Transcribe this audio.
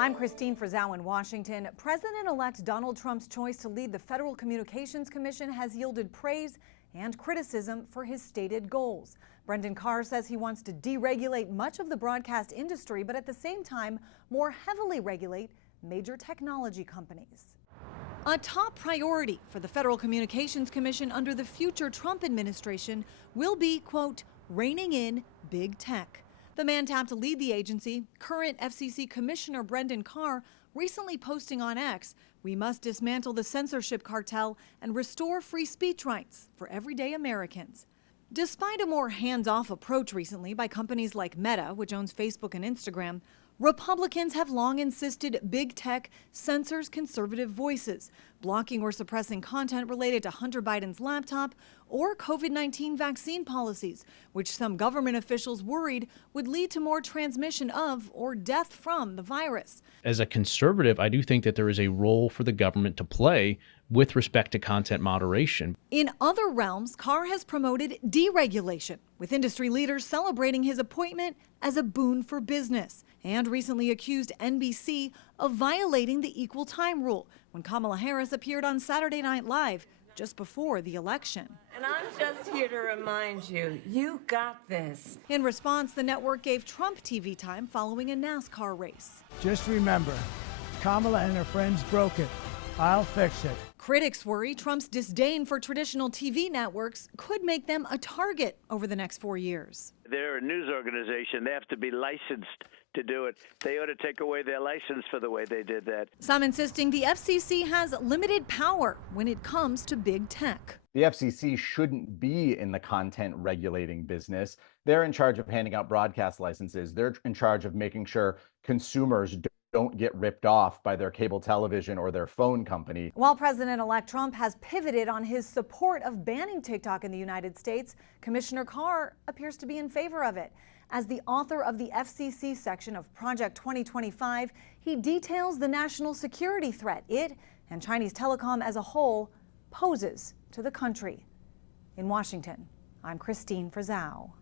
I'm Christine Frizzau in Washington. President-elect Donald Trump's choice to lead the Federal Communications Commission has yielded praise and criticism for his stated goals. Brendan Carr says he wants to deregulate much of the broadcast industry, but at the same time, more heavily regulate major technology companies. A top priority for the Federal Communications Commission under the future Trump administration will be, quote, reining in big tech. The man tapped to lead the agency, current FCC Commissioner Brendan Carr, recently posting on X, "We must dismantle the censorship cartel and restore free speech rights for everyday Americans." Despite a more hands-off approach recently by companies like Meta, which owns Facebook and Instagram, Republicans have long insisted big tech censors conservative voices, blocking or suppressing content related to Hunter Biden's laptop or COVID-19 vaccine policies, which some government officials worried would lead to more transmission of or death from the virus. As a conservative, I do think that there is a role for the government to play with respect to content moderation. In other realms, Carr has promoted deregulation, with industry leaders celebrating his appointment as a boon for business, and recently accused NBC of violating the equal time rule when Kamala Harris appeared on Saturday Night Live just before the election. And I'm just here to remind you, you got this. In response, the network gave Trump TV time following a NASCAR race. Just remember, Kamala and her friends broke it. I'll fix it. Critics worry Trump's disdain for traditional TV networks could make them a target over the next 4 years. They're a news organization. They have to be licensed to do it. They ought to take away their license for the way they did that. Some insisting the FCC has limited power when it comes to big tech. The FCC shouldn't be in the content regulating business. They're in charge of handing out broadcast licenses. They're in charge of making sure consumers don't get ripped off by their cable television or their phone company. While President-elect Trump has pivoted on his support of banning TikTok in the United States, Commissioner Carr appears to be in favor of it. As the author of the FCC section of Project 2025, he details the national security threat it and Chinese telecom as a whole poses to the country. In Washington, I'm Christine Frizzau.